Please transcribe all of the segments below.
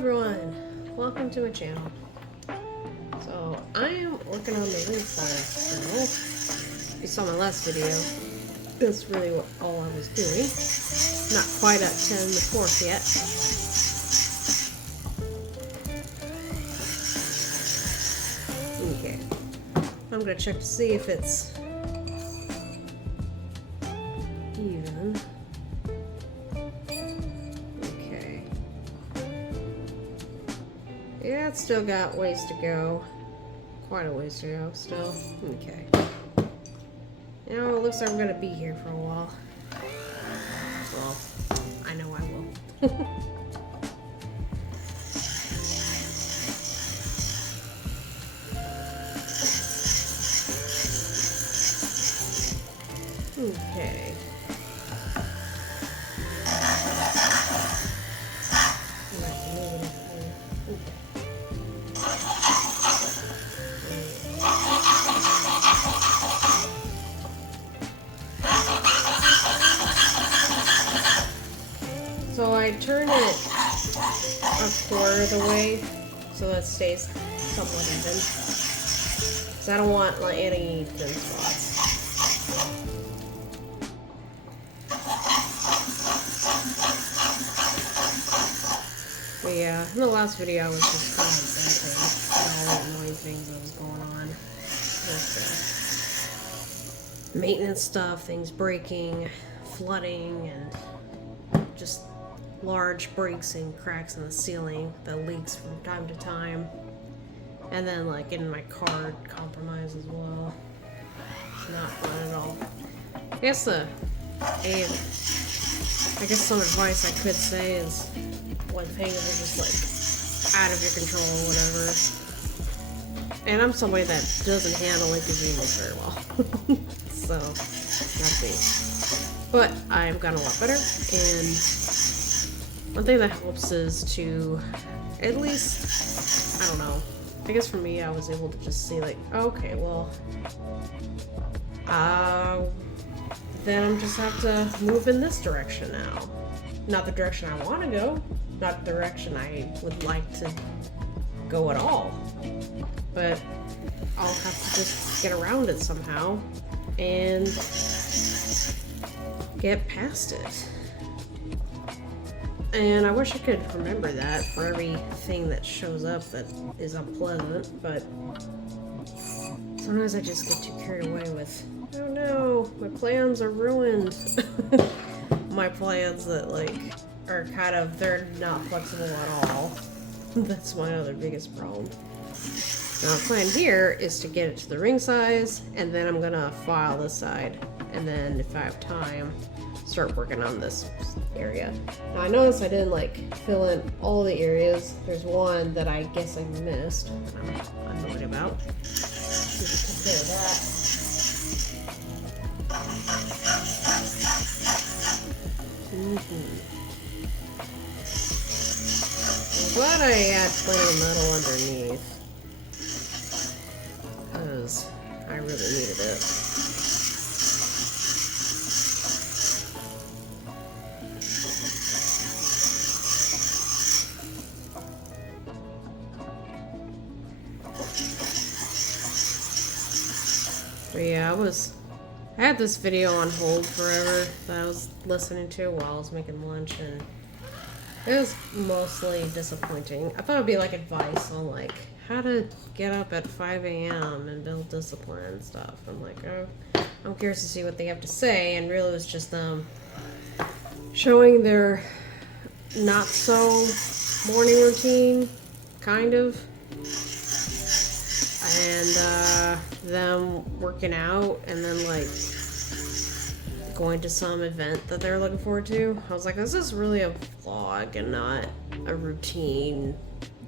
everyone, welcome to my channel. So I am working on the ringside panel. You saw my last video. That's really all I was doing. Not quite at 10 the 4th yet. Okay. I'm gonna check to see if it's even. Yeah, it's still got ways to go. Quite a ways to go still. Okay. You know, it looks like I'm gonna be here for a while. Well, I know I will. Okay. So I turn it a quarter of the way so that it stays somewhat even. Because I don't want like any thin spots. But yeah, in the last video I was just kind of venting all the annoying things that was going on with maintenance stuff, things breaking, flooding, and just large breaks and cracks in the ceiling that leaks from time to time. And then like getting my card compromised as well. Not fun at all. I guess some advice I could say is when things are just like out of your control or whatever. And I'm somebody that doesn't handle inconvenience very well. So that's me. But I've gotten a lot better, and one thing that helps is to at least, I don't know, I guess for me I was able to just see like, okay, well, then I'm just have to move in this direction now. Not the direction I want to go, not the direction I would like to go at all, but I'll have to just get around it somehow and get past it. And I wish I could remember that for everything that shows up that is unpleasant, but sometimes I just get too carried away with, oh no, my plans are ruined. My plans that like are kind of, they're not flexible at all. That's my other biggest problem. Now the plan here is to get it to the ring size, and then I'm gonna file this side, and then if I have time, start working on this area. Now I noticed I didn't like fill in all the areas. There's one that I guess I missed, and I'm annoyed about. Take care of that. I'm glad I had plenty of metal underneath, because I really needed it. But yeah, I had this video on hold forever that I was listening to while I was making lunch, and it was mostly disappointing. I thought it'd be like advice on like how to get up at 5 a.m. and build discipline and stuff. I'm like, oh, I'm curious to see what they have to say, and really it was just them showing their not so morning routine, kind of. And them working out, and then like going to some event that they're looking forward to. I was like, this is really a vlog and not a routine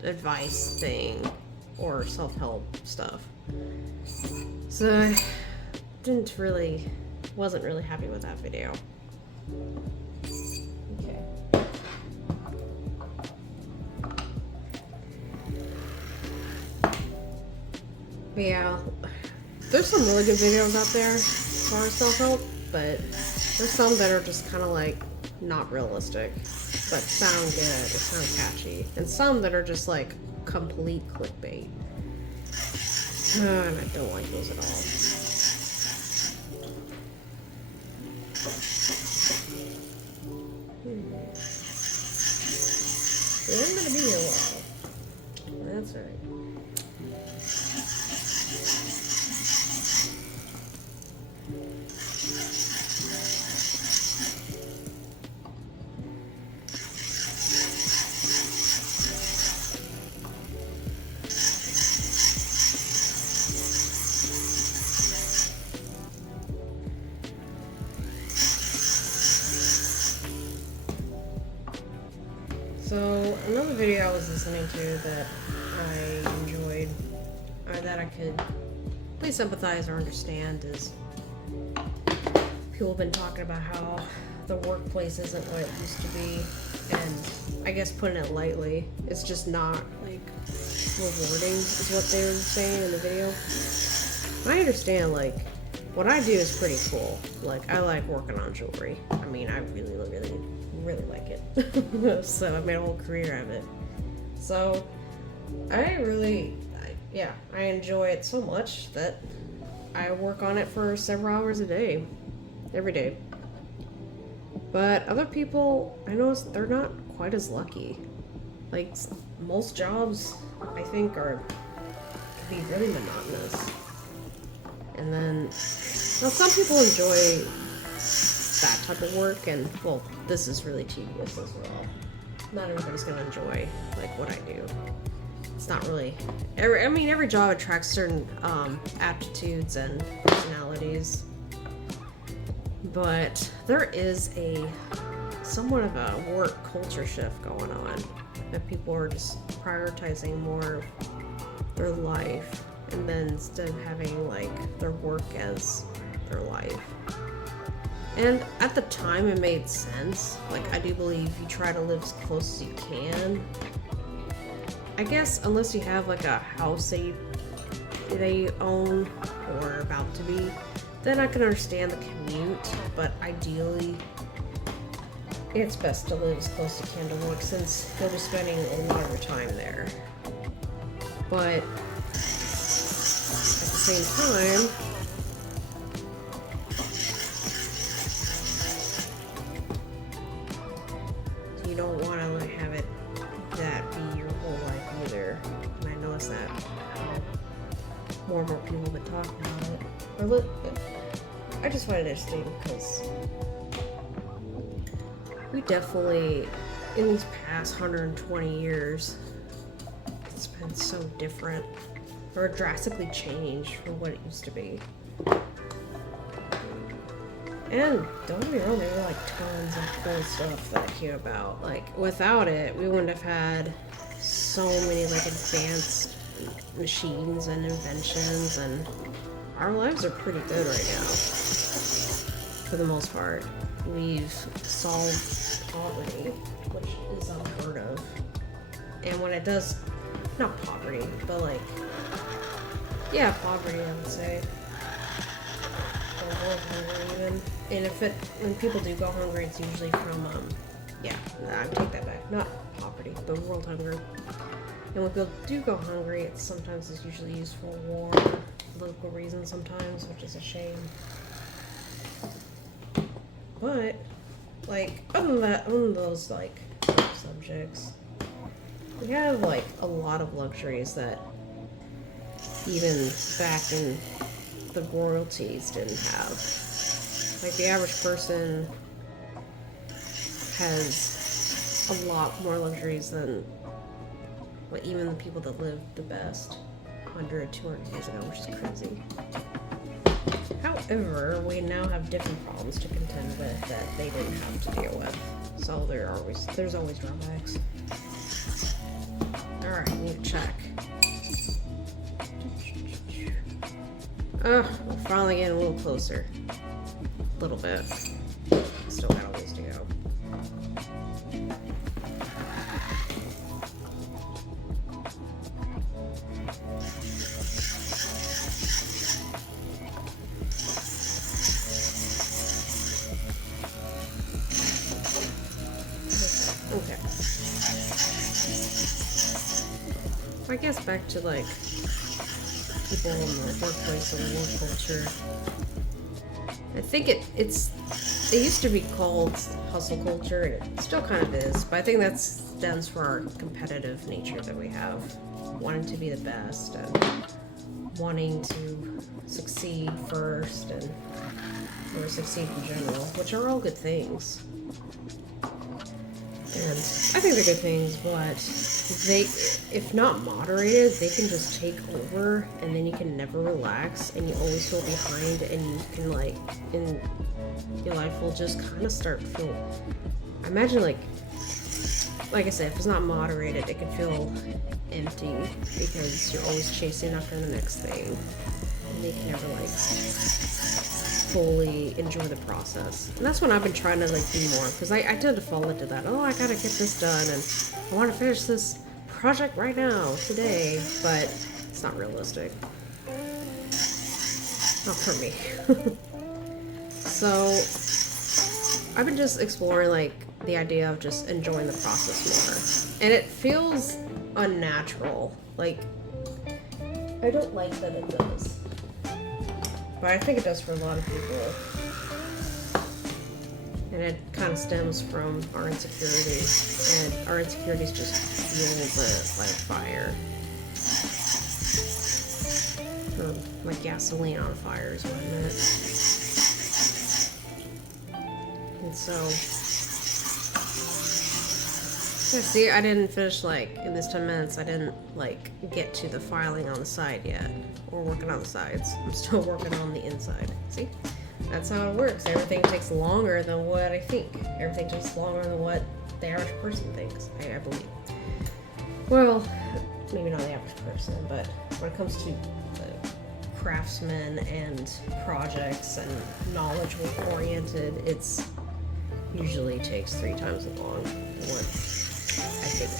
advice thing or self-help stuff. So I wasn't really happy with that video. Okay. But yeah, there's some really good videos out there as far as self-help, but there's some that are just kind of like not realistic. but sound good, or sound catchy. And some that are just like complete clickbait. And I don't like those at all. I'm gonna be here a while. That's right. So, another video I was listening to that I enjoyed, or that I could at least sympathize or understand, is people have been talking about how the workplace isn't what it used to be, and I guess putting it lightly, it's just not, like, rewarding, is what they were saying in the video. I understand, like, what I do is pretty cool. Like, I like working on jewelry. I mean, I really like it. So I made a whole career out of it. So I enjoy it so much that I work on it for several hours a day, every day. But other people, I notice they're not quite as lucky. Like, most jobs, I think, can be really monotonous. And then, well, some people enjoy that type of work, and, well, this is really tedious as well. Not everybody's gonna enjoy, like, what I do. It's not really, every job attracts certain aptitudes and personalities. But there is somewhat of a work culture shift going on, that people are just prioritizing more of their life, and then instead of having, like, their work as their life. And at the time it made sense. Like, I do believe you try to live as close as you can. I guess unless you have, like, a house that you own or are about to be, then I can understand the commute, but ideally it's best to live as close as you can to work, since you'll be spending a lot of your time there. But at the same time, you don't want to have it that be your whole life either. And I notice that more and more people have been talking about it. I just find it interesting because we definitely, in these past 120 years, it's been so different, or drastically changed from what it used to be. And don't get me wrong, there were, like, tons of cool stuff that came about. Like, without it, we wouldn't have had so many, like, advanced machines and inventions, and our lives are pretty good right now, for the most part. We've solved poverty, which is unheard of. And when it does, not poverty, but, like, yeah, poverty, I would say. Or world hunger, even. And when people do go hungry, it's usually from, I take that back. Not poverty, but world hunger. And when people do go hungry, sometimes it's usually used for war, political reasons sometimes, which is a shame. But, like, other than those, like, subjects, we have, like, a lot of luxuries that even back in the royalties didn't have. Like, the average person has a lot more luxuries than, well, even the people that lived the best 100, 200 years ago, which is crazy. However, we now have different problems to contend with that they didn't have to deal with. So there's always drawbacks. Alright, I need to check. Oh, we're finally getting a little closer. A little bit. Still got a ways to go. Okay. guess back to like people in the workplace and the work culture. I think it used to be called hustle culture, and it still kind of is, but I think that stems from our competitive nature that we have, wanting to be the best and wanting to succeed first or succeed in general, which are all good things. And I think they're good things, but they, if not moderated, they can just take over, and then you can never relax, and you always feel behind, and you can like, in your life will just kind of start to feel, I imagine like I said, if it's not moderated, it can feel empty, because you're always chasing after the next thing, and you can never like fully enjoy the process. And that's when I've been trying to like do more, because I tend to fall into that. Oh, I gotta get this done, and I want to finish this project right now, today, but it's not realistic. Not for me. So I've been just exploring like the idea of just enjoying the process more, and it feels unnatural. Like, I don't like that it does, but I think it does for a lot of people. And it kind of stems from our insecurities, and our insecurities just fuel the like fire. Or like gasoline on fire is what I meant. And so, yeah, see, I didn't finish, like, in this 10 minutes, I didn't, like, get to the filing on the side yet, or working on the sides. I'm still working on the inside. See? That's how it works. Everything takes longer than what I think. Everything takes longer than what the average person thinks, I believe. Well, maybe not the average person, but when it comes to craftsmen and projects and knowledge oriented, it's usually takes 3 times as long than what I think,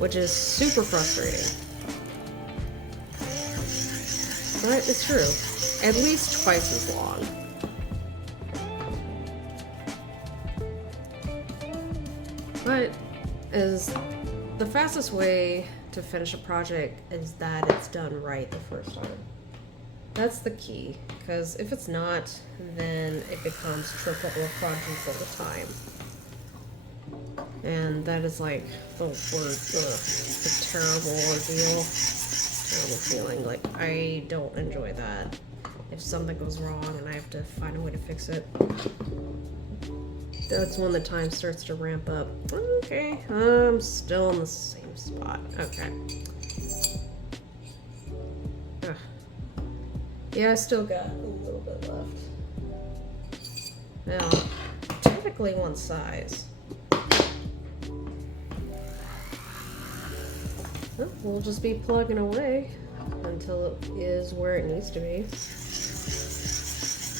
which is super frustrating. But it's true. At least twice as long. But as the fastest way to finish a project is that it's done right the first time. That's the key, because if it's not, then it becomes triple or quadruple the time. And that is like the terrible ordeal, terrible feeling. Like, I don't enjoy that. If something goes wrong and I have to find a way to fix it, that's when the time starts to ramp up. Okay, I'm still in the same spot. Okay. Ugh. Yeah, I still got a little bit left. Now, typically one size. Well, we'll just be plugging away until it is where it needs to be.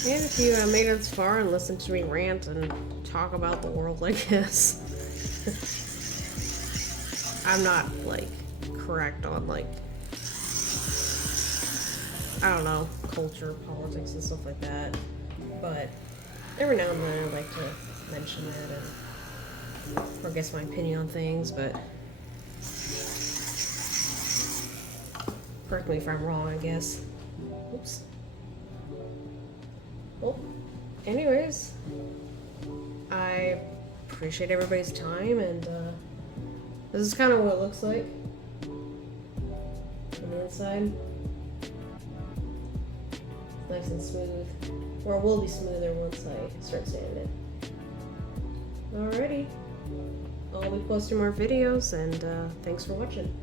And if you made it this far and listened to me rant and talk about the world, I guess. I'm not, like, correct on, like, I don't know, culture, politics, and stuff like that. But every now and then I like to mention it, and, or guess my opinion on things, but correct me if I'm wrong, I guess. Oops. Well, anyways, I appreciate everybody's time, and this is kind of what it looks like on the inside. Nice and smooth. Or it will be smoother once I start sanding it. Alrighty. I'll be posting more videos, and thanks for watching.